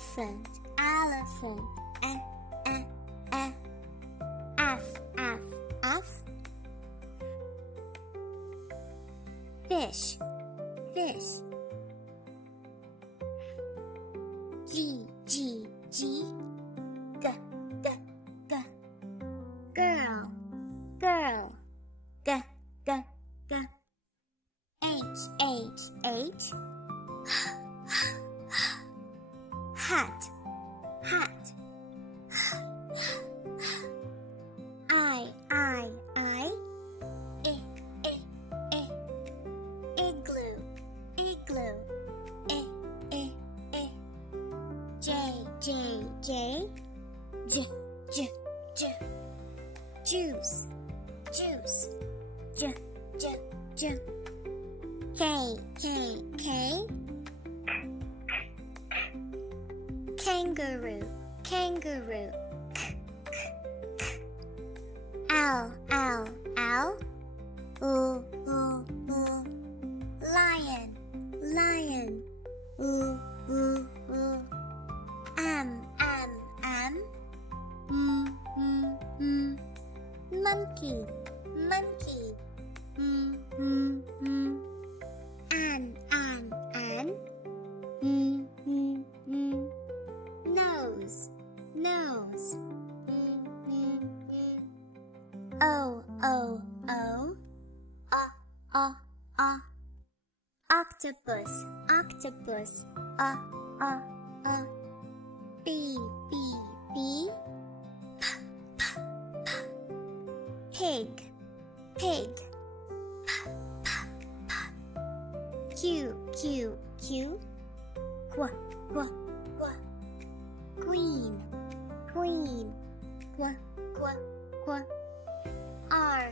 elephant, elephant. F. Fish, fish. G. G. Girl, girl. G. H. Hat, hat. I. Igloo, igloo. J. Juice, juice. J. K. Kangaroo, kangaroo. L. Lion, lion. M. Monkey, monkey. An. Nose, nose. O. Octopus, octopus. B. Pig, pig. Q. Queen, queen. R.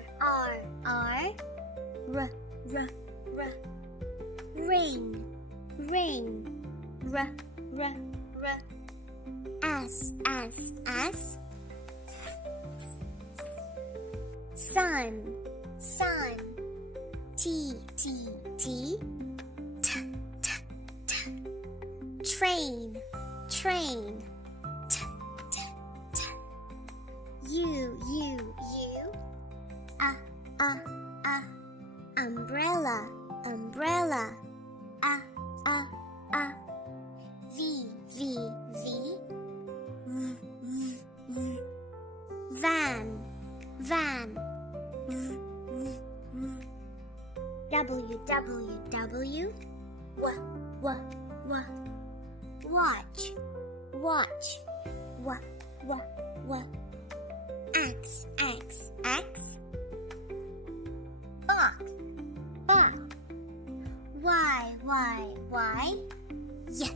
Ring. S. Sun. T. Train. U. Umbrella. V. Van. W. Watch. X. Box. Y. Yeah.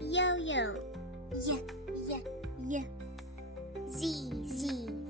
Yo-yo. Yeah. Z.